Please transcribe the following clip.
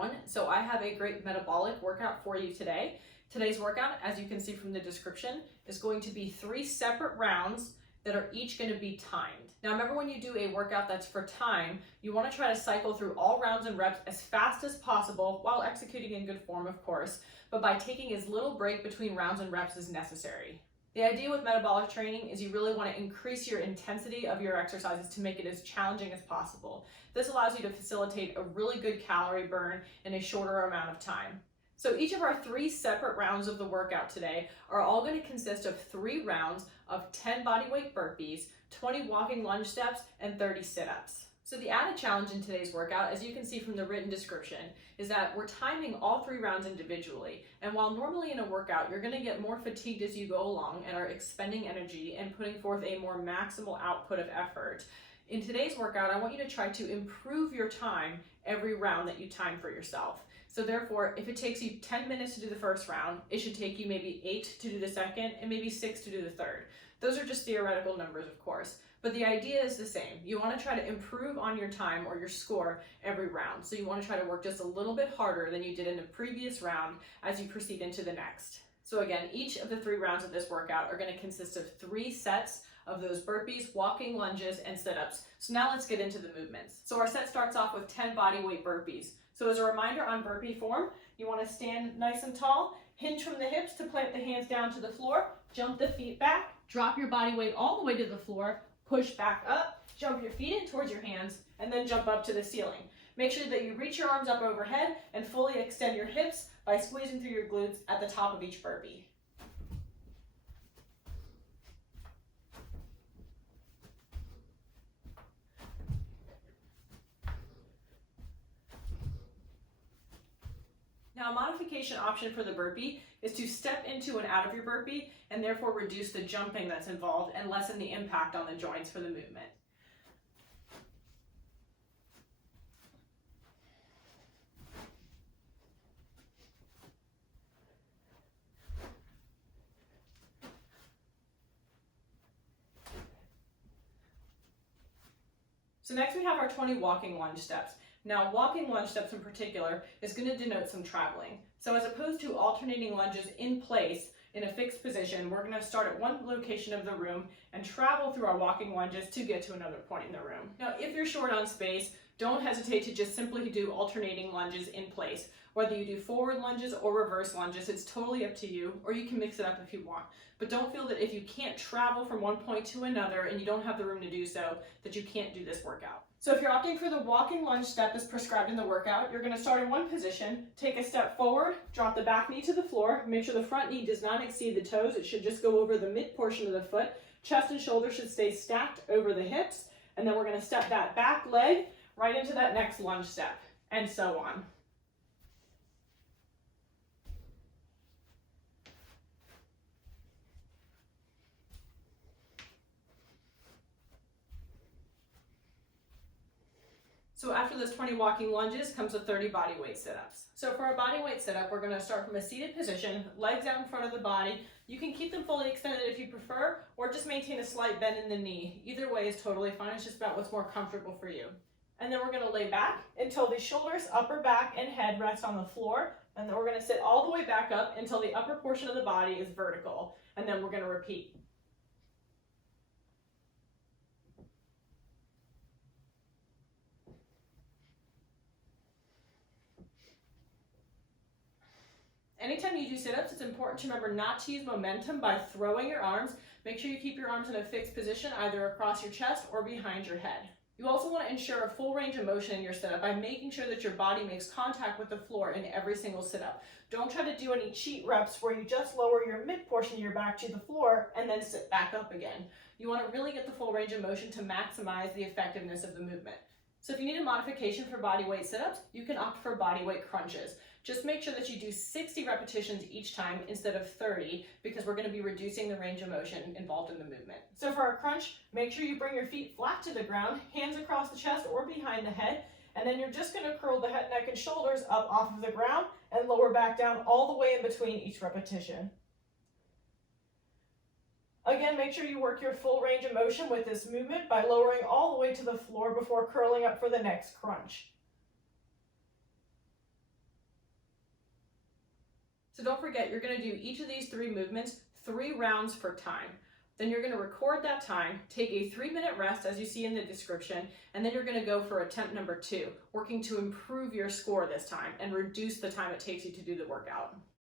everyone. So I have a great metabolic workout for you today. Today's workout, as you can see from the description, is going to be 3 separate rounds that are each going to be timed. Now remember, when you do a workout that's for time, you want to try to cycle through all rounds and reps as fast as possible while executing in good form, of course, but by taking as little break between rounds and reps as necessary. The idea with metabolic training is you really want to increase your intensity of your exercises to make it as challenging as possible. This allows you to facilitate a really good calorie burn in a shorter amount of time. So each of our 3 separate rounds of the workout today are all going to consist of 3 rounds of 10 bodyweight burpees, 20 walking lunge steps, and 30 sit-ups. So the added challenge in today's workout, as you can see from the written description, is that we're timing all 3 rounds individually. And while normally in a workout, you're going to get more fatigued as you go along and are expending energy and putting forth a more maximal output of effort, in today's workout, I want you to try to improve your time every round that you time for yourself. So therefore, if it takes you 10 minutes to do the first round, it should take you maybe 8 to do the second and maybe 6 to do the third. Those are just theoretical numbers, of course, but the idea is the same. You want to try to improve on your time or your score every round. So you want to try to work just a little bit harder than you did in the previous round as you proceed into the next. So again, each of the 3 rounds of this workout are going to consist of 3 sets of those burpees, walking lunges, and sit-ups. So now let's get into the movements. So our set starts off with 10 bodyweight burpees. So as a reminder, on burpee form, you want to stand nice and tall, hinge from the hips to plant the hands down to the floor, jump the feet back, drop your body weight all the way to the floor, push back up, jump your feet in towards your hands, and then jump up to the ceiling. Make sure that you reach your arms up overhead and fully extend your hips by squeezing through your glutes at the top of each burpee. Now, a modification option for the burpee is to step into and out of your burpee and therefore reduce the jumping that's involved and lessen the impact on the joints for the movement. So next we have our 20 walking lunge steps. Now, walking lunge steps in particular is going to denote some traveling. So as opposed to alternating lunges in place in a fixed position, we're going to start at one location of the room and travel through our walking lunges to get to another point in the room. Now, if you're short on space, don't hesitate to just simply do alternating lunges in place. Whether you do forward lunges or reverse lunges, it's totally up to you, or you can mix it up if you want. But don't feel that if you can't travel from one point to another and you don't have the room to do so, that you can't do this workout. So if you're opting for the walking lunge step as prescribed in the workout, you're going to start in one position, take a step forward, drop the back knee to the floor, make sure the front knee does not exceed the toes. It should just go over the mid portion of the foot. Chest and shoulders should stay stacked over the hips, and then we're going to step that back leg right into that next lunge step, and so on. So after those 20 walking lunges comes the 30 bodyweight sit-ups. So for our bodyweight sit-up, we're going to start from a seated position, legs out in front of the body. You can keep them fully extended if you prefer, or just maintain a slight bend in the knee. Either way is totally fine. It's just about what's more comfortable for you. And then we're going to lay back until the shoulders, upper back, and head rest on the floor. And then we're going to sit all the way back up until the upper portion of the body is vertical. And then we're going to repeat. Anytime you do sit-ups, it's important to remember not to use momentum by throwing your arms. Make sure you keep your arms in a fixed position, either across your chest or behind your head. You also want to ensure a full range of motion in your sit-up by making sure that your body makes contact with the floor in every single sit-up. Don't try to do any cheat reps where you just lower your mid portion of your back to the floor and then sit back up again. You want to really get the full range of motion to maximize the effectiveness of the movement. So if you need a modification for bodyweight sit-ups, you can opt for bodyweight crunches. Just make sure that you do 60 repetitions each time instead of 30, because we're going to be reducing the range of motion involved in the movement. So for our crunch, make sure you bring your feet flat to the ground, hands across the chest or behind the head, and then you're just going to curl the head, neck, and shoulders up off of the ground and lower back down all the way in between each repetition. Again, make sure you work your full range of motion with this movement by lowering all the way to the floor before curling up for the next crunch. So don't forget, you're going to do each of these 3 movements 3 rounds per time. Then you're going to record that time, take a 3-minute rest as you see in the description, and then you're going to go for attempt number 2, working to improve your score this time and reduce the time it takes you to do the workout.